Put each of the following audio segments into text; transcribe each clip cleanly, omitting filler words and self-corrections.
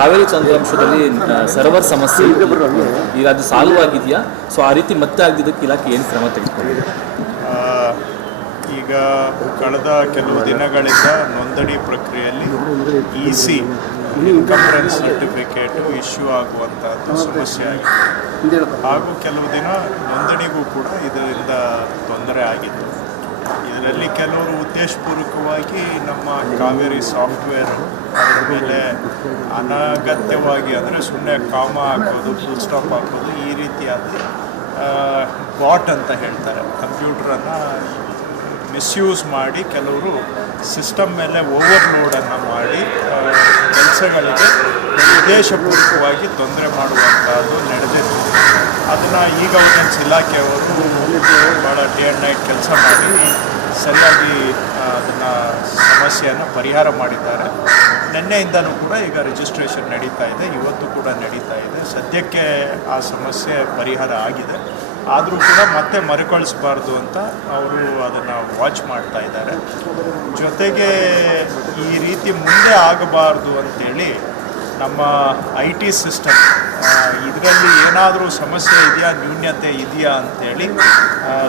Kaveri ತಂತ್ರಾಂಶದಲ್ಲಿ server ಸಮಸ್ಯೆ ಈಗ ಅದು ಸಾಲ್ವ್ ಆಗಿದೆಯಾ? ಸೊ ಆ ರೀತಿ ಮತ್ತೆ ಆಗದಿದ್ದಕ್ಕೆ ಇಲಾಖೆ ಏನು ಕ್ರಮ ತೆಗೆದುಕೊಂಡಿದೆ? ಈಗ ಕಳೆದ ಕೆಲವು ದಿನಗಳಿಂದ ನೋಂದಣಿ ಪ್ರಕ್ರಿಯೆಯಲ್ಲಿ ಇಸಿ ಇನ್ಕಂಬರೆನ್ಸ್ ಸರ್ಟಿಫಿಕೇಟು ಇಶ್ಯೂ ಆಗುವಂಥದ್ದು ಸಮಸ್ಯೆ ಆಗಿದೆ. ಹಾಗೂ ಕೆಲವು ದಿನ ನೋಂದಣಿಗೂ ಕೂಡ ಇದರಿಂದ ತೊಂದರೆ ಆಗಿತ್ತು. ಇದರಲ್ಲಿ ಕೆಲವರು ಉದ್ದೇಶಪೂರ್ವಕವಾಗಿ ನಮ್ಮ ಕಾವೇರಿ ಸಾಫ್ಟ್ವೇರ್ ಮೇಲೆ ಅನಗತ್ಯವಾಗಿ ಅಂದರೆ ಸುಮ್ಮನೆ ಕಾಮ ಹಾಕೋದು, ಫುಲ್ ಸ್ಟಾಪ್ ಹಾಕೋದು, ಈ ರೀತಿಯಾದ ಬಾಟ್ ಅಂತ ಹೇಳ್ತಾರೆ, ಕಂಪ್ಯೂಟ್ರನ್ನು ಮಿಸ್ಯೂಸ್ ಮಾಡಿ ಕೆಲವರು ಸಿಸ್ಟಮ್ ಮೇಲೆ ಓವರ್ಲೋಡನ್ನು ಮಾಡಿ ಕೆಲಸಗಳಿಗೆ ಉದ್ದೇಶಪೂರ್ವಕವಾಗಿ ತೊಂದರೆ ಮಾಡುವಂಥದ್ದು ನಡೆದಿತ್ತು. ಅದನ್ನು ಈಗ ವಿಜಿಲೆನ್ಸ್ ಇಲಾಖೆಯವರು ಭಾಳ ಡೇ ಆ್ಯಂಡ್ ನೈಟ್ ಕೆಲಸ ಮಾಡಿ ಸರಿಯಾಗಿ ಅದನ್ನು ಸಮಸ್ಯೆಯನ್ನು ಪರಿಹಾರ ಮಾಡಿದ್ದಾರೆ. ನಿನ್ನೆಯಿಂದಲೂ ಕೂಡ ಈಗ ರಿಜಿಸ್ಟ್ರೇಷನ್ ನಡೀತಾ ಇದೆ, ಇವತ್ತು ಕೂಡ ನಡೀತಾ ಇದೆ. ಸದ್ಯಕ್ಕೆ ಆ ಸಮಸ್ಯೆ ಪರಿಹಾರ ಆಗಿದೆ. ಆದರೂ ಕೂಡ ಮತ್ತೆ ಮರುಕಳಿಸಬಾರ್ದು ಅಂತ ಅವರು ಅದನ್ನು ವಾಚ್ ಮಾಡ್ತಾ ಇದ್ದಾರೆ. ಜೊತೆಗೆ ಈ ರೀತಿ ಮುಂದೆ ಆಗಬಾರ್ದು ಅಂಥೇಳಿ ನಮ್ಮ IT ಸಿಸ್ಟಮ್ ಇದರಲ್ಲಿ ಏನಾದರೂ ಸಮಸ್ಯೆ ಇದೆಯಾ, ನ್ಯೂನ್ಯತೆ ಇದೆಯಾ ಅಂಥೇಳಿ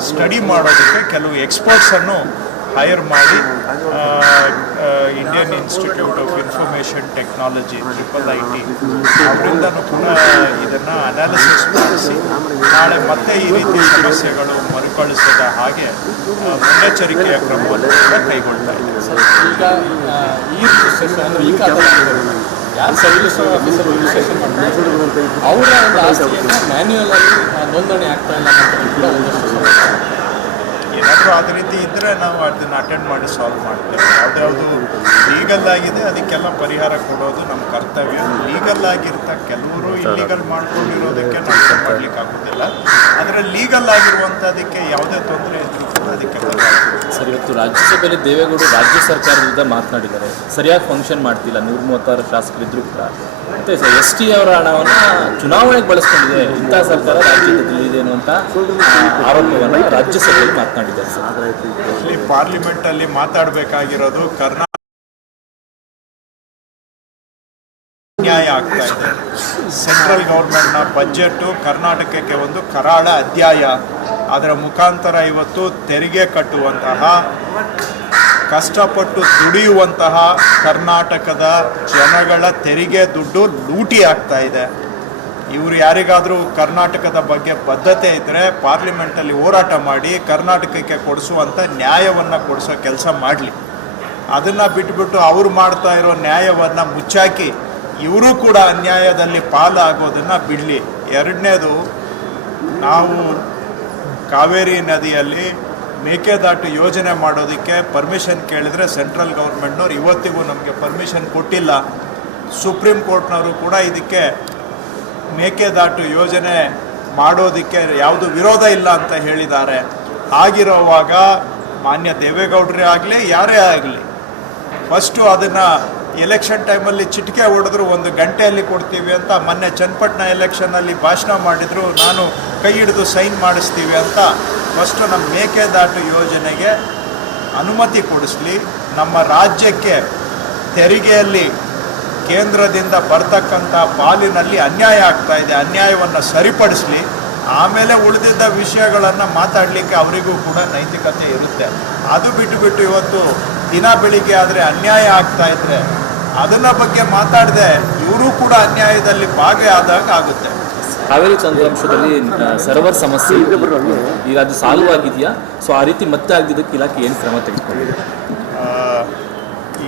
ಸ್ಟಡಿ ಮಾಡೋದಕ್ಕೆ ಕೆಲವು ಎಕ್ಸ್ಪರ್ಟ್ಸನ್ನು ಹೈರ್ ಮಾಡಿ Indian institute of information technology IIT ಅವರಿಂದನೂ ಕೂಡ ಇದನ್ನು ಅನಾಲಿಸಿಸ್ ಮಾಡಿಸಿ ನಾಳೆ ಮತ್ತೆ ಈ ರೀತಿ ಸಮಸ್ಯೆಗಳು ಮರುಕಳಿಸದ ಹಾಗೆ ಮುನ್ನೆಚ್ಚರಿಕೆಯ ಕ್ರಮವನ್ನು ಕೂಡ ಕೈಗೊಳ್ತಾ ಇದ್ದೀವಿ. ಈಗ ಈ ಯಾರು ಸರ್ವಿಸ್ ಆಫೀಸರ್ ರಿಜಿಸ್ಟ್ರೇಷನ್ ಮಾಡ್ತಾರೆ ಅವರ ಒಂದು ಆಸ್ತಿಯನ್ನು ಮ್ಯಾನ್ಯುಯಲ್ ಆಗಿ ನೋಂದಣಿ ಆಗ್ತಾ ಇಲ್ಲ ಅಂತ ಏನಾದರೂ ಅದೇ ರೀತಿ ಇದ್ದರೆ ನಾವು ಅದನ್ನು ಅಟೆಂಡ್ ಮಾಡಿ ಸಾಲ್ವ್ ಮಾಡ್ತೇವೆ. ಯಾವುದ್ಯಾವುದು ಲೀಗಲ್ ಆಗಿದೆ ಅದಕ್ಕೆಲ್ಲ ಪರಿಹಾರ ಕೊಡೋದು ನಮ್ಮ ಕರ್ತವ್ಯ. ಲೀಗಲ್ ಆಗಿರ್ತಾ ಕೆಲವರು ಇಲ್ಲೀಗಲ್ ಮಾಡ್ಕೊಂಡಿರೋದಕ್ಕೆ ನಾವು ಮಾಡಲಿಕ್ಕೆ ಆಗೋದಿಲ್ಲ. ಆದರೆ ಲೀಗಲ್ ಆಗಿರುವಂಥದ್ದಕ್ಕೆ ಯಾವುದೇ ತೊಂದರೆ ಇದ್ರೂ ಕೂಡ ಅದಕ್ಕೆ ಸರ್, ಇವತ್ತು ರಾಜ್ಯಸಭೆಯಲ್ಲಿ ದೇವೇಗೌಡರು ರಾಜ್ಯ ಸರ್ಕಾರದ ವಿರುದ್ಧ ಮಾತನಾಡಿದ್ದಾರೆ. ಸರಿಯಾಗಿ ಫಂಕ್ಷನ್ ಮಾಡ್ತಿಲ್ಲ, 136 ಶಾಸಕರಿದ್ದರೂ ಕೂಡ. ಮತ್ತು ST ಅವರ ಹಣವನ್ನು ಚುನಾವಣೆಗೆ ಬಳಸ್ಕೊಂಡಿದೆ, ಇಂಥ ಸರ್ಕಾರ ರಾಜ್ಯದಲ್ಲಿ ಇದೆ ಅನ್ನುವಂಥ ಆರೋಪವನ್ನು ರಾಜ್ಯಸಭೆಯಲ್ಲಿ ಮಾತನಾಡಿದ್ದಾರೆ. ಇಲ್ಲಿ ಪಾರ್ಲಿಮೆಂಟಲ್ಲಿ ಮಾತಾಡಬೇಕಾಗಿರೋದು ಕರ್ನಾಟಕ ಅನ್ಯಾಯ ಆಗ್ತಾ ಇದೆ. ಸೆಂಟ್ರಲ್ ಗೌರ್ಮೆಂಟ್ನ ಬಜೆಟ್ಟು ಕರ್ನಾಟಕಕ್ಕೆ ಒಂದು ಕರಾಳ ಅಧ್ಯಾಯ. ಅದರ ಮುಖಾಂತರ ಇವತ್ತು ತೆರಿಗೆ ಕಟ್ಟುವಂತಹ, ಕಷ್ಟಪಟ್ಟು ದುಡಿಯುವಂತಹ ಕರ್ನಾಟಕದ ಜನಗಳ ತೆರಿಗೆ ದುಡ್ಡು ಲೂಟಿ ಆಗ್ತಾ ಇದೆ. ಇವರು ಯಾರಿಗಾದರೂ ಕರ್ನಾಟಕದ ಬಗ್ಗೆ ಬದ್ಧತೆ ಇದ್ದರೆ ಪಾರ್ಲಿಮೆಂಟಲ್ಲಿ ಹೋರಾಟ ಮಾಡಿ ಕರ್ನಾಟಕಕ್ಕೆ ಕೊಡಿಸುವಂಥ ನ್ಯಾಯವನ್ನು ಕೊಡಿಸೋ ಕೆಲಸ ಮಾಡಲಿ. ಅದನ್ನು ಬಿಟ್ಬಿಟ್ಟು ಅವರು ಮಾಡ್ತಾ ಇರೋ ನ್ಯಾಯವನ್ನು ಮುಚ್ಚಾಕಿ ಇವರು ಕೂಡ ಅನ್ಯಾಯದಲ್ಲಿ ಪಾಲಾಗೋದನ್ನು ಬಿಡಲಿ. ಎರಡನೇದು, ನಾವು ಕಾವೇರಿ ನದಿಯಲ್ಲಿ ಮೇಕೆದಾಟು ಯೋಜನೆ ಮಾಡೋದಕ್ಕೆ ಪರ್ಮಿಷನ್ ಕೇಳಿದರೆ ಸೆಂಟ್ರಲ್ ಗೌರ್ಮೆಂಟ್ನವ್ರು ಇವತ್ತಿಗೂ ನಮಗೆ ಪರ್ಮಿಷನ್ ಕೊಟ್ಟಿಲ್ಲ. ಸುಪ್ರೀಂ ಕೋರ್ಟ್ನವರು ಕೂಡ ಇದಕ್ಕೆ ಮೇಕೆದಾಟು ಯೋಜನೆ ಮಾಡೋದಕ್ಕೆ ಯಾವುದು ವಿರೋಧ ಇಲ್ಲ ಅಂತ ಹೇಳಿದ್ದಾರೆ. ಆಗಿರೋವಾಗ ಮಾನ್ಯ ದೇವೇಗೌಡರೇ ಆಗಲಿ ಯಾರೇ ಆಗಲಿ, ಫಸ್ಟು ಅದನ್ನು ಎಲೆಕ್ಷನ್ ಟೈಮಲ್ಲಿ ಚಿಟಿಕೆ ಹೊಡೆದ್ರು 1 ಗಂಟೆಯಲ್ಲಿ ಕೊಡ್ತೀವಿ ಅಂತ ಮೊನ್ನೆ ಚನ್ನಪಟ್ಟಣ ಎಲೆಕ್ಷನಲ್ಲಿ ಭಾಷಣ ಮಾಡಿದರು. ನಾನು ಕೈ ಹಿಡಿದು ಸೈನ್ ಮಾಡಿಸ್ತೀವಿ ಅಂತ. ಫಸ್ಟು ನಮ್ಮ ಮೇಕೆದಾಟು ಯೋಜನೆಗೆ ಅನುಮತಿ ಕೊಡಿಸ್ಲಿ. ನಮ್ಮ ರಾಜ್ಯಕ್ಕೆ ತೆರಿಗೆಯಲ್ಲಿ ಕೇಂದ್ರದಿಂದ ಬರ್ತಕ್ಕಂಥ ಪಾಲಿನಲ್ಲಿ ಅನ್ಯಾಯ ಆಗ್ತಾ ಇದೆ, ಅನ್ಯಾಯವನ್ನು ಸರಿಪಡಿಸಲಿ. ಆಮೇಲೆ ಉಳಿದಿದ್ದ ವಿಷಯಗಳನ್ನು ಮಾತಾಡಲಿಕ್ಕೆ ಅವರಿಗೂ ಕೂಡ ನೈತಿಕತೆ ಇರುತ್ತೆ. ಅದು ಬಿಟ್ಟು ಇವತ್ತು ದಿನ ಬೆಳಿಗ್ಗೆ ಆದರೆ ಅನ್ಯಾಯ ಆಗ್ತಾ ಇದ್ದರೆ ಅದನ್ನ ಬಗ್ಗೆ ಮಾತಾಡದೆ ಇವರು ಕೂಡ ಅನ್ಯಾಯದಲ್ಲಿ ಭಾಗಿಯಾದಾಗ ಆಗುತ್ತೆ. ಕಾವೇರಿ ತಂತ್ರಾಂಶದಲ್ಲಿ ಸರ್ವರ್ ಸಮಸ್ಯೆ ಈಗ ಅದು ಸಾಲ್ವ್ ಆಗಿದೆಯಾ? ಸೊ ಆ ರೀತಿ ಮತ್ತೆ ಆಗದಿದ್ದಕ್ಕೆ ಇಲಾಖೆ ಏನು ಕ್ರಮ ತೆಗೆದುಕೊಂಡಿದೆ?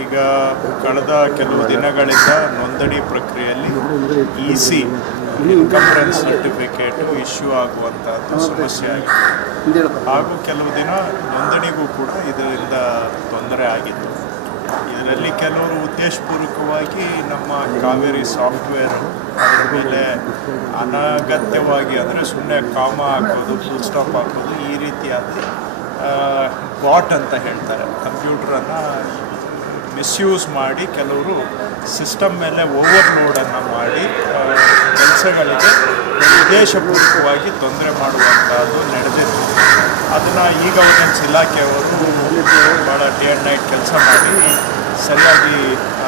ಈಗ ಕಳೆದ ಕೆಲವು ದಿನಗಳಿಂದ ನೋಂದಣಿ ಪ್ರಕ್ರಿಯೆಯಲ್ಲಿ ಇಸಿ ಇನ್ಕಂಬರೆನ್ಸ್ ಸರ್ಟಿಫಿಕೇಟು ಇಶ್ಯೂ ಆಗುವಂಥದ್ದು ಸಮಸ್ಯೆ ಆಗಿದೆ. ಹಾಗೂ ಕೆಲವು ದಿನ ನೋಂದಣಿಗೂ ಕೂಡ ಇದರಿಂದ ತೊಂದರೆ ಆಗಿತ್ತು. ಇದರಲ್ಲಿ ಕೆಲವರು ಉದ್ದೇಶಪೂರ್ವಕವಾಗಿ ನಮ್ಮ ಕಾವೇರಿ ಸಾಫ್ಟ್ವೇರ್ ಮೇಲೆ ಅನಗತ್ಯವಾಗಿ ಅಂದರೆ ಸುಮ್ಮನೆ ಕಾಮ ಹಾಕೋದು, ಫುಲ್ ಸ್ಟಾಪ್ ಹಾಕೋದು, ಈ ರೀತಿಯಾದ ಬಾಟ್ ಅಂತ ಹೇಳ್ತಾರೆ, ಕಂಪ್ಯೂಟ್ರನ್ನು ಮಿಸ್ಯೂಸ್ ಮಾಡಿ ಕೆಲವರು ಸಿಸ್ಟಮ್ ಮೇಲೆ ಓವರ್ಲೋಡನ್ನು ಮಾಡಿ ಕೆಲಸಗಳಿಗೆ ಉದ್ದೇಶಪೂರ್ವಕವಾಗಿ ತೊಂದರೆ ಮಾಡುವಂಥದ್ದು ನಡೆದಿತ್ತು. ಅದನ್ನು ಈಗ ವಿಜಿಲೆನ್ಸ್ ಇಲಾಖೆಯವರು ಭಾಳ ಡೇ ಆ್ಯಂಡ್ ನೈಟ್ ಕೆಲಸ ಮಾಡಿ ಸರಿಯಾಗಿ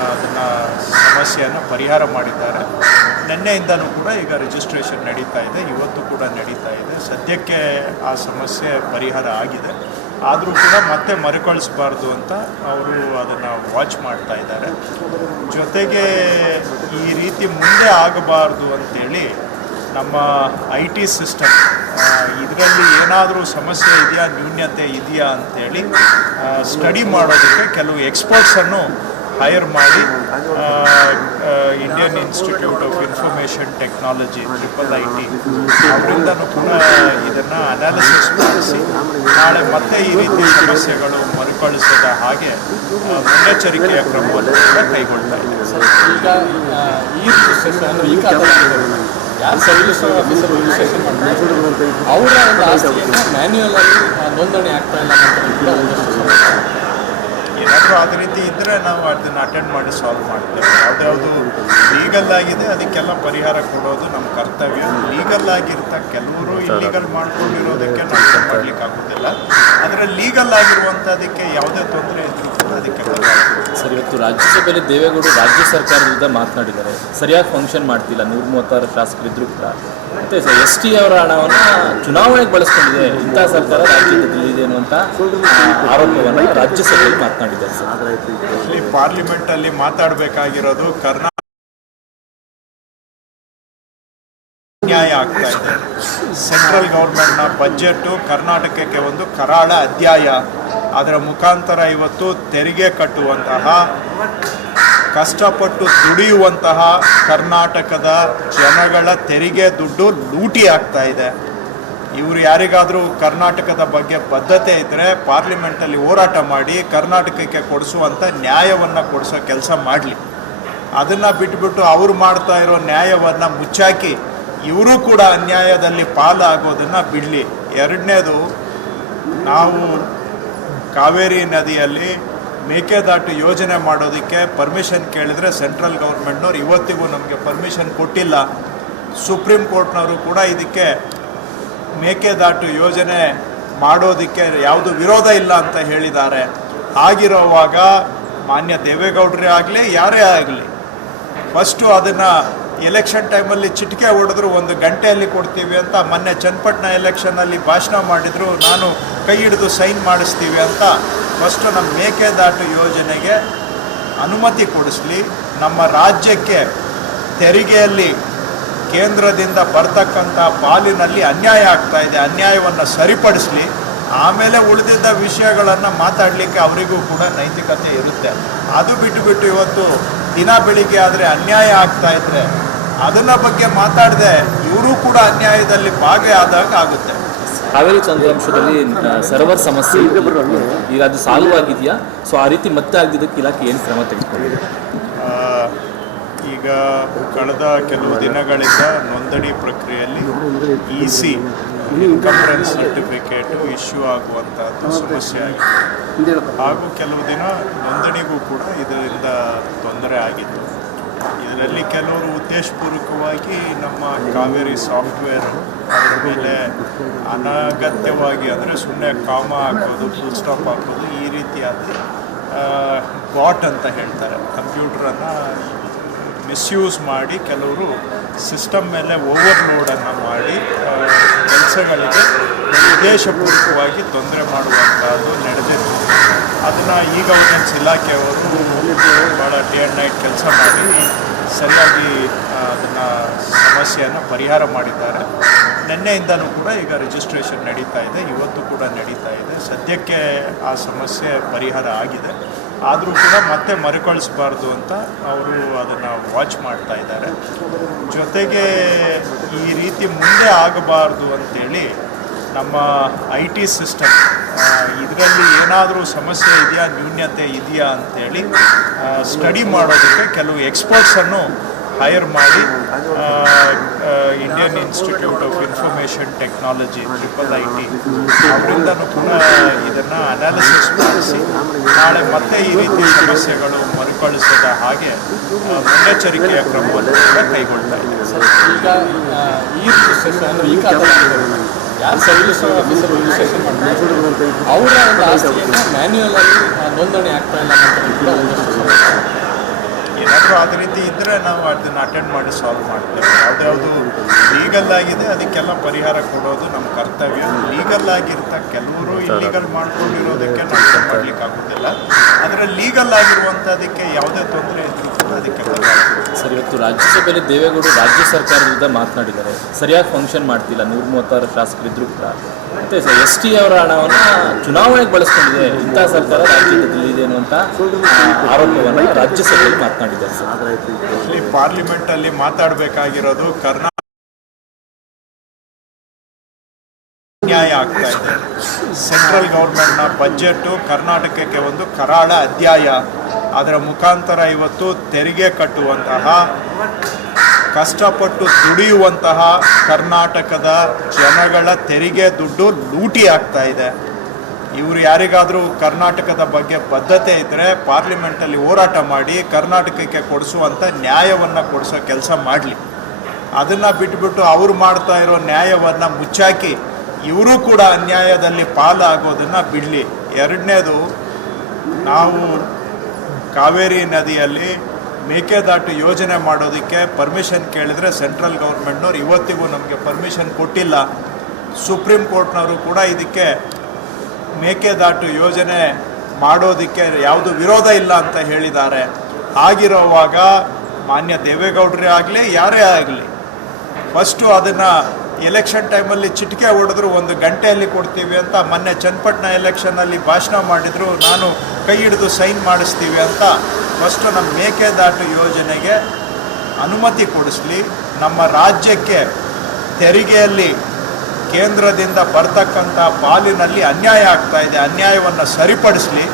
ಅದನ್ನು ಅದನ್ನು ಸಮಸ್ಯೆಯನ್ನು ಪರಿಹಾರ ಮಾಡಿದ್ದಾರೆ. ನಿನ್ನೆಯಿಂದಲೂ ಕೂಡ ಈಗ ರಿಜಿಸ್ಟ್ರೇಷನ್ ನಡೀತಾ ಇದೆ, ಇವತ್ತು ಕೂಡ ನಡೀತಾ ಇದೆ. ಸದ್ಯಕ್ಕೆ ಆ ಸಮಸ್ಯೆ ಪರಿಹಾರ ಆಗಿದೆ. ಆದರೂ ಕೂಡ ಮತ್ತೆ ಮರುಕಳಿಸಬಾರ್ದು ಅಂತ ಅವರು ಅದನ್ನು ವಾಚ್ ಮಾಡ್ತಾ ಇದ್ದಾರೆ. ಜೊತೆಗೆ ಈ ರೀತಿ ಮುಂದೆ ಆಗಬಾರ್ದು ಅಂತೇಳಿ ನಮ್ಮ IT ಸಿಸ್ಟಮ್ ಇದರಲ್ಲಿ ಏನಾದರೂ ಸಮಸ್ಯೆ ಇದೆಯಾ, ನ್ಯೂನ್ಯತೆ ಇದೆಯಾ ಅಂಥೇಳಿ ಸ್ಟಡಿ ಮಾಡೋದಕ್ಕೆ ಕೆಲವು ಎಕ್ಸ್ಪರ್ಟ್ಸನ್ನು ಹೈರ್ ಮಾಡಿ Indian institute of information technology IIT ಅವರಿಂದನೂ ಕೂಡ ಇದನ್ನು ಅನಾಲಿಸಿಸ್ ಮಾಡಿಸಿ ನಾಳೆ ಮತ್ತೆ ಈ ರೀತಿ ಸಮಸ್ಯೆಗಳು ಮರುಕಳಿಸದ ಹಾಗೆ ಮುನ್ನೆಚ್ಚರಿಕೆಯ ಕ್ರಮವನ್ನು ಕೂಡ ಕೈಗೊಳ್ತಾ ಇದ್ದೀವಿ. ಈಗ ಈ ರಿಜಿಸ್ಟ್ರೇಷನ್ ಅಂದರೆ ಈ ಖಾತೆ ಯಾರು ಸರ್ವಿಸ್ ಆಫೀಸರ್ ರಿಜಿಸ್ಟ್ರೇಷನ್ ಮಾಡ್ತಾರೆ ಅವರ ಒಂದು ಆಸ್ತಿಯನ್ನು ಮ್ಯಾನ್ಯುಯಲ್ ಆಗಿ ನೋಂದಣಿ ಆಗ್ತಾ ಇಲ್ಲ ಅಂತ ಒಂದಷ್ಟು ಸಮಸ್ಯೆ. ಏನಾದರೂ ಅದೇ ರೀತಿ ಇದ್ದರೆ ನಾವು ಅದನ್ನು ಅಟೆಂಡ್ ಮಾಡಿ ಸಾಲ್ವ್ ಮಾಡ್ತೇವೆ. ಯಾವುದ್ಯಾವುದು ಲೀಗಲ್ ಆಗಿದೆ ಅದಕ್ಕೆಲ್ಲ ಪರಿಹಾರ ಕೊಡೋದು ನಮ್ಮ ಕರ್ತವ್ಯ. ಲೀಗಲ್ ಆಗಿರ್ತಾ ಕೆಲವರು ಇಲ್ಲೀಗಲ್ ಮಾಡ್ಕೊಂಡಿರೋದಕ್ಕೆ ನಾವು ಏನು ಮಾಡಲಿಕ್ಕೆ ಆಗೋದಿಲ್ಲ. ಆದರೆ ಲೀಗಲ್ ಆಗಿರುವಂಥದ್ದಕ್ಕೆ ಯಾವುದೇ ತೊಂದರೆ ಇದ್ರೂ ಕೂಡ ಅದಕ್ಕೆ ಸರ್, ಇವತ್ತು ರಾಜ್ಯಸಭೆಯಲ್ಲಿ ದೇವೇಗೌಡರು ರಾಜ್ಯ ಸರ್ಕಾರದ ವಿರುದ್ಧ ಮಾತನಾಡಿದ್ದಾರೆ. ಸರಿಯಾಗಿ ಫಂಕ್ಷನ್ ಮಾಡ್ತಿಲ್ಲ, 136 ಶಾಸಕರಿದ್ದರೂ ಕೂಡ. ಮತ್ತು ST ಅವರ ಹಣವನ್ನು ಚುನಾವಣೆಗೆ ಬಳಸ್ಕೊಂಡಿದೆ, ಇಂಥ ಸರ್ಕಾರ ರಾಜ್ಯದಲ್ಲಿ ಇದೆ ಅನ್ನುವಂಥ ಆರೋಪವನ್ನು ರಾಜ್ಯಸಭೆಯಲ್ಲಿ ಮಾತನಾಡಿದ್ದಾರೆ. ಸರ್, ಇಲ್ಲಿ ಪಾರ್ಲಿಮೆಂಟಲ್ಲಿ ಮಾತಾಡಬೇಕಾಗಿರೋದು ಕರ್ನಾಟಕ ಅನ್ಯಾಯ ಆಗ್ತಾ ಇದೆ. ಸೆಂಟ್ರಲ್ ಗೌರ್ಮೆಂಟ್ನ ಬಜೆಟ್ಟು ಕರ್ನಾಟಕಕ್ಕೆ ಒಂದು ಕರಾಳ ಅಧ್ಯಾಯ. ಅದರ ಮುಖಾಂತರ ಇವತ್ತು ತೆರಿಗೆ ಕಟ್ಟುವಂತಹ, ಕಷ್ಟಪಟ್ಟು ದುಡಿಯುವಂತಹ ಕರ್ನಾಟಕದ ಜನಗಳ ತೆರಿಗೆ ದುಡ್ಡು ಲೂಟಿ ಆಗ್ತಾ ಇದೆ. ಇವರು ಯಾರಿಗಾದರೂ ಕರ್ನಾಟಕದ ಬಗ್ಗೆ ಬದ್ಧತೆ ಇದ್ದರೆ ಪಾರ್ಲಿಮೆಂಟಲ್ಲಿ ಹೋರಾಟ ಮಾಡಿ ಕರ್ನಾಟಕಕ್ಕೆ ಕೊಡಿಸುವಂಥ ನ್ಯಾಯವನ್ನು ಕೊಡಿಸೋ ಕೆಲಸ ಮಾಡಲಿ. ಅದನ್ನು ಬಿಟ್ಬಿಟ್ಟು ಅವರು ಮಾಡ್ತಾ ಇರೋ ನ್ಯಾಯವನ್ನು ಮುಚ್ಚಾಕಿ ಇವರು ಕೂಡ ಅನ್ಯಾಯದಲ್ಲಿ ಪಾಲಾಗೋದನ್ನು ಬಿಡಲಿ. ಎರಡನೇದು, ನಾವು ಕಾವೇರಿ ನದಿಯಲ್ಲಿ ಮೇಕೆದಾಟು ಯೋಜನೆ ಮಾಡೋದಕ್ಕೆ ಪರ್ಮಿಷನ್ ಕೇಳಿದರೆ ಸೆಂಟ್ರಲ್ ಗೌರ್ಮೆಂಟ್ನವ್ರು ಇವತ್ತಿಗೂ ನಮಗೆ ಪರ್ಮಿಷನ್ ಕೊಟ್ಟಿಲ್ಲ. ಸುಪ್ರೀಂ ಕೋರ್ಟ್ನವರು ಕೂಡ ಇದಕ್ಕೆ ಮೇಕೆದಾಟು ಯೋಜನೆ ಮಾಡೋದಕ್ಕೆ ಯಾವುದು ವಿರೋಧ ಇಲ್ಲ ಅಂತ ಹೇಳಿದ್ದಾರೆ. ಆಗಿರೋವಾಗ ಮಾನ್ಯ ದೇವೇಗೌಡರೇ ಆಗಲಿ ಯಾರೇ ಆಗಲಿ, ಫಸ್ಟು ಅದನ್ನು ಎಲೆಕ್ಷನ್ ಟೈಮಲ್ಲಿ ಚಿಟಿಕೆ ಹೊಡೆದ್ರು 1 ಗಂಟೆಯಲ್ಲಿ ಕೊಡ್ತೀವಿ ಅಂತ ಮೊನ್ನೆ ಚನ್ನಪಟ್ಟಣ ಎಲೆಕ್ಷನಲ್ಲಿ ಭಾಷಣ ಮಾಡಿದರು. ನಾನು ಕೈ ಹಿಡಿದು ಸೈನ್ ಮಾಡಿಸ್ತೀವಿ ಅಂತ. ಫಸ್ಟು ನಮ್ಮ ಮೇಕೆದಾಟು ಯೋಜನೆಗೆ ಅನುಮತಿ ಕೊಡಿಸ್ಲಿ. ನಮ್ಮ ರಾಜ್ಯಕ್ಕೆ ತೆರಿಗೆಯಲ್ಲಿ ಕೇಂದ್ರದಿಂದ ಬರ್ತಕ್ಕಂಥ ಪಾಲಿನಲ್ಲಿ ಅನ್ಯಾಯ ಆಗ್ತಾ ಇದೆ, ಅನ್ಯಾಯವನ್ನು ಸರಿಪಡಿಸಲಿ. ಆಮೇಲೆ ಉಳಿದಿದ್ದ ವಿಷಯಗಳನ್ನು ಮಾತಾಡಲಿಕ್ಕೆ ಅವರಿಗೂ ಕೂಡ ನೈತಿಕತೆ ಇರುತ್ತೆ. ಅದು ಬಿಟ್ಟು ಇವತ್ತು ದಿನ ಬೆಳಿಗ್ಗೆ ಆದರೆ ಅನ್ಯಾಯ ಆಗ್ತಾ ಇದ್ದರೆ ಅದನ್ನ ಬಗ್ಗೆ ಮಾತಾಡದೆ ಇವರು ಕೂಡ ಅನ್ಯಾಯದಲ್ಲಿ ಭಾಗಿಯಾದಾಗ ಆಗುತ್ತೆ. ಕಾವೇರಿ ತಂತ್ರಾಂಶದಲ್ಲಿ ಸರ್ವರ್ ಸಮಸ್ಯೆ ಈಗ ಅದು ಸಾಲ್ವ್ ಆಗಿದೆಯಾ? ಸೊ ಆ ರೀತಿ ಮತ್ತೆ ಆಗದಿದ್ದಕ್ಕೆ ಇಲಾಖೆ ಏನು ಕ್ರಮ ತೆಗೆದುಕೊಂಡಿದೆ? ಈಗ ಕಳೆದ ಕೆಲವು ದಿನಗಳಿಂದ ನೋಂದಣಿ ಪ್ರಕ್ರಿಯೆಯಲ್ಲಿ EC ಇನ್ಕಂಬರೆನ್ಸ್ ಸರ್ಟಿಫಿಕೇಟು ಇಶ್ಯೂ ಆಗುವಂಥದ್ದು ಸಮಸ್ಯೆ ಆಗಿದೆ. ಹಾಗೂ ಕೆಲವು ದಿನ ನೋಂದಣಿಗೂ ಕೂಡ ಇದರಿಂದ ತೊಂದರೆ ಆಗಿತ್ತು. ಇದರಲ್ಲಿ ಕೆಲವರು ಉದ್ದೇಶಪೂರ್ವಕವಾಗಿ ನಮ್ಮ ಕಾವೇರಿ ಸಾಫ್ಟ್ವೇರ್ ಅದರ ಮೇಲೆ ಅನಗತ್ಯವಾಗಿ, ಅಂದರೆ ಸುಮ್ಮನೆ ಕಾಮ ಹಾಕೋದು, ಫುಲ್ ಸ್ಟಾಪ್ ಹಾಕೋದು, ಈ ರೀತಿಯಾದ ಬಾಟ್ ಅಂತ ಹೇಳ್ತಾರೆ, ಕಂಪ್ಯೂಟ್ರನ್ನು ಮಿಸ್ಯೂಸ್ ಮಾಡಿ ಕೆಲವರು ಸಿಸ್ಟಮ್ ಮೇಲೆ ಓವರ್ಲೋಡನ್ನು ಮಾಡಿ ಕೆಲಸಗಳಿಗೆ ಉದ್ದೇಶಪೂರ್ವಕವಾಗಿ ತೊಂದರೆ ಮಾಡುವಂಥದ್ದು ನಡೆದಿತ್ತು. ಅದನ್ನು ಈಗ ಗವರ್ನೆನ್ಸ್ ಇಲಾಖೆಯವರು ಭಾಳ ಡೇ ಆ್ಯಂಡ್ ನೈಟ್ ಕೆಲಸ ಮಾಡಿ ಸರಿಯಾಗಿ ಅದನ್ನು ಸಮಸ್ಯೆಯನ್ನು ಪರಿಹಾರ ಮಾಡಿದ್ದಾರೆ. ನಿನ್ನೆಯಿಂದಲೂ ಕೂಡ ಈಗ ರಿಜಿಸ್ಟ್ರೇಷನ್ ನಡೀತಾ ಇದೆ, ಇವತ್ತು ಕೂಡ ನಡೀತಾ ಇದೆ. ಸದ್ಯಕ್ಕೆ ಆ ಸಮಸ್ಯೆ ಪರಿಹಾರ ಆಗಿದೆ. ಆದರೂ ಕೂಡ ಮತ್ತೆ ಮರುಕಳಿಸಬಾರ್ದು ಅಂತ ಅವರು ಅದನ್ನು ವಾಚ್ ಮಾಡ್ತಾ ಇದ್ದಾರೆ. ಜೊತೆಗೆ ಈ ರೀತಿ ಮುಂದೆ ಆಗಬಾರ್ದು ಅಂತೇಳಿ ನಮ್ಮ IT ಸಿಸ್ಟಮ್ ಇದರಲ್ಲಿ ಏನಾದರೂ ಸಮಸ್ಯೆ ಇದೆಯಾ, ನ್ಯೂನ್ಯತೆ ಇದೆಯಾ ಅಂಥೇಳಿ ಸ್ಟಡಿ ಮಾಡೋದಕ್ಕೆ ಕೆಲವು ಎಕ್ಸ್ಪರ್ಟ್ಸನ್ನು ಹೈರ್ ಮಾಡಿ Indian institute of information technology IIT ಅವರಿಂದನೂ ಕೂಡ ಇದನ್ನು ಅನಾಲಿಸಿಸ್ ಮಾಡಿಸಿ ನಾಳೆ ಮತ್ತೆ ಈ ರೀತಿ ಸಮಸ್ಯೆಗಳು ಮರುಕಳಿಸದ ಹಾಗೆ ಮುನ್ನೆಚ್ಚರಿಕೆಯ ಕ್ರಮವನ್ನು ಕೂಡ ಕೈಗೊಳ್ತಾ ಇದ್ದೀವಿ. ಈಗ ಈ ರಿಜಿಸ್ಟ್ರೇಷನ್ ಅಂದರೆ ಈ ಖಾತೆ ಯಾರು ಸರ್ವಿಸ್ ಆಫೀಸರ್ ರಿಜಿಸ್ಟ್ರೇಷನ್ ಮಾಡ್ತಾರೆ ಅವರ ಒಂದು ಆಸ್ತಿಯನ್ನು ಮ್ಯಾನ್ಯುಯಲ್ ಆಗಿ ನೋಂದಣಿ ಆಗ್ತಾ ಇಲ್ಲ ಅಂತ ಒಂದಷ್ಟು ಸಮಸ್ಯೆ. ಏನಾದರೂ ಅದೇ ರೀತಿ ಇದ್ದರೆ ನಾವು ಅದನ್ನು ಅಟೆಂಡ್ ಮಾಡಿ ಸಾಲ್ವ್ ಮಾಡ್ತೇವೆ. ಯಾವುದ್ಯಾವುದು ಲೀಗಲ್ ಆಗಿದೆ ಅದಕ್ಕೆಲ್ಲ ಪರಿಹಾರ ಕೊಡೋದು ನಮ್ಮ ಕರ್ತವ್ಯ. ಲೀಗಲ್ ಆಗಿರ್ತ ಕೆಲವರು ಇಲ್ಲೀಗಲ್ ಮಾಡ್ಕೊಂಡಿರೋದಕ್ಕೆ ನಾವು ಏನು ಮಾಡಲಿಕ್ಕೆ ಆಗೋದಿಲ್ಲ. ಆದರೆ ಲೀಗಲ್ ಆಗಿರುವಂಥದ್ದಕ್ಕೆ ಯಾವುದೇ ತೊಂದರೆ ಇದ್ರೂ ಕೂಡ ಅದಕ್ಕೆ ಸರ್, ಇವತ್ತು ರಾಜ್ಯಸಭೆಯಲ್ಲಿ ದೇವೇಗೌಡರು ರಾಜ್ಯ ಸರ್ಕಾರದ ವಿರುದ್ಧ ಮಾತನಾಡಿದ್ದಾರೆ. ಸರಿಯಾಗಿ ಫಂಕ್ಷನ್ ಮಾಡ್ತಿಲ್ಲ, 136 ಶಾಸಕರಿದ್ರು ಕೂಡ. ಮತ್ತು ST ಅವರ ಹಣವನ್ನು ಚುನಾವಣೆಗೆ ಬಳಸ್ಕೊಂಡಿದೆ, ಇಂಥ ಸರ್ಕಾರ ರಾಜ್ಯದಲ್ಲಿ ಇದೆ ಅನ್ನುವಂಥ ಆರೋಪವನ್ನು ರಾಜ್ಯಸಭೆಯಲ್ಲಿ ಮಾತನಾಡಿದ್ದಾರೆ. ಸರ್, ಇಲ್ಲಿ ಪಾರ್ಲಿಮೆಂಟಲ್ಲಿ ಮಾತಾಡಬೇಕಾಗಿರೋದು ಕರ್ನಾಟಕ ಅನ್ಯಾಯ ಆಗ್ತಾ ಇದೆ. ಸೆಂಟ್ರಲ್ ಗೌರ್ಮೆಂಟ್ನ ಬಜೆಟ್ಟು ಕರ್ನಾಟಕಕ್ಕೆ ಒಂದು ಕರಾಳ ಅಧ್ಯಾಯ. ಅದರ ಮುಖಾಂತರ ಇವತ್ತು ತೆರಿಗೆ ಕಟ್ಟುವಂತಹ, ಕಷ್ಟಪಟ್ಟು ದುಡಿಯುವಂತಹ ಕರ್ನಾಟಕದ ಜನಗಳ ತೆರಿಗೆ ದುಡ್ಡು ಲೂಟಿ ಆಗ್ತಾ ಇದೆ. ಇವರು ಯಾರಿಗಾದರೂ ಕರ್ನಾಟಕದ ಬಗ್ಗೆ ಬದ್ಧತೆ ಇದ್ದರೆ ಪಾರ್ಲಿಮೆಂಟಲ್ಲಿ ಹೋರಾಟ ಮಾಡಿ ಕರ್ನಾಟಕಕ್ಕೆ ಕೊಡಿಸುವಂಥ ನ್ಯಾಯವನ್ನು ಕೊಡಿಸೋ ಕೆಲಸ ಮಾಡಲಿ. ಅದನ್ನು ಬಿಟ್ಬಿಟ್ಟು ಅವರು ಮಾಡ್ತಾ ಇರೋ ನ್ಯಾಯವನ್ನು ಮುಚ್ಚಾಕಿ ಇವರು ಕೂಡ ಅನ್ಯಾಯದಲ್ಲಿ ಪಾಲಾಗೋದನ್ನು ಬಿಡಲಿ. ಎರಡನೇದು, ನಾವು ಕಾವೇರಿ ನದಿಯಲ್ಲಿ ಮೇಕೆದಾಟು ಯೋಜನೆ ಮಾಡೋದಕ್ಕೆ ಪರ್ಮಿಷನ್ ಕೇಳಿದರೆ ಸೆಂಟ್ರಲ್ ಗೌರ್ಮೆಂಟ್ನವ್ರು ಇವತ್ತಿಗೂ ನಮಗೆ ಪರ್ಮಿಷನ್ ಕೊಟ್ಟಿಲ್ಲ. ಸುಪ್ರೀಂ ಕೋರ್ಟ್ನವರು ಕೂಡ ಇದಕ್ಕೆ ಮೇಕೆದಾಟು ಯೋಜನೆ ಮಾಡೋದಕ್ಕೆ ಯಾವುದು ವಿರೋಧ ಇಲ್ಲ ಅಂತ ಹೇಳಿದ್ದಾರೆ. ಆಗಿರೋವಾಗ ಮಾನ್ಯ ದೇವೇಗೌಡರೇ ಆಗಲಿ ಯಾರೇ ಆಗಲಿ, ಫಸ್ಟು ಅದನ್ನು ಎಲೆಕ್ಷನ್ ಟೈಮಲ್ಲಿ ಚಿಟಿಕೆ ಹೊಡೆದ್ರು 1 ಗಂಟೆಯಲ್ಲಿ ಕೊಡ್ತೀವಿ ಅಂತ ಮೊನ್ನೆ ಚನ್ನಪಟ್ಟಣ ಎಲೆಕ್ಷನಲ್ಲಿ ಭಾಷಣ ಮಾಡಿದರು. ನಾನು ಕೈ ಹಿಡಿದು ಸೈನ್ ಮಾಡಿಸ್ತೀವಿ ಅಂತ ಫಸ್ಟು ನಮ್ಮ ಮೇಕೆದಾಟು ಯೋಜನೆಗೆ ಅನುಮತಿ ಕೊಡಿಸ್ಲಿ. ನಮ್ಮ ರಾಜ್ಯಕ್ಕೆ ತೆರಿಗೆಯಲ್ಲಿ ಕೇಂದ್ರದಿಂದ ಬರ್ತಕ್ಕಂಥ ಪಾಲಿನಲ್ಲಿ ಅನ್ಯಾಯ ಆಗ್ತಾ ಇದೆ, ಅನ್ಯಾಯವನ್ನು ಸರಿಪಡಿಸಲಿ.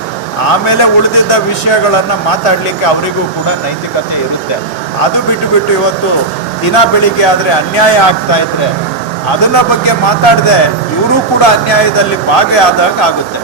ಆಮೇಲೆ ಉಳಿದಿದ್ದ ವಿಷಯಗಳನ್ನು ಮಾತಾಡಲಿಕ್ಕೆ ಅವರಿಗೂ ಕೂಡ ನೈತಿಕತೆ ಇರುತ್ತೆ. ಅದು ಬಿಟ್ಟು ಇವತ್ತು ದಿನ ಬೆಳಿಗ್ಗೆ ಆದರೆ ಅನ್ಯಾಯ ಆಗ್ತಾ ಇದ್ದರೆ ಅದನ್ನ ಬಗ್ಗೆ ಮಾತಾಡದೆ ಇವರು ಕೂಡ ಅನ್ಯಾಯದಲ್ಲಿ ಭಾಗಿಯಾದಾಗ ಆಗುತ್ತೆ.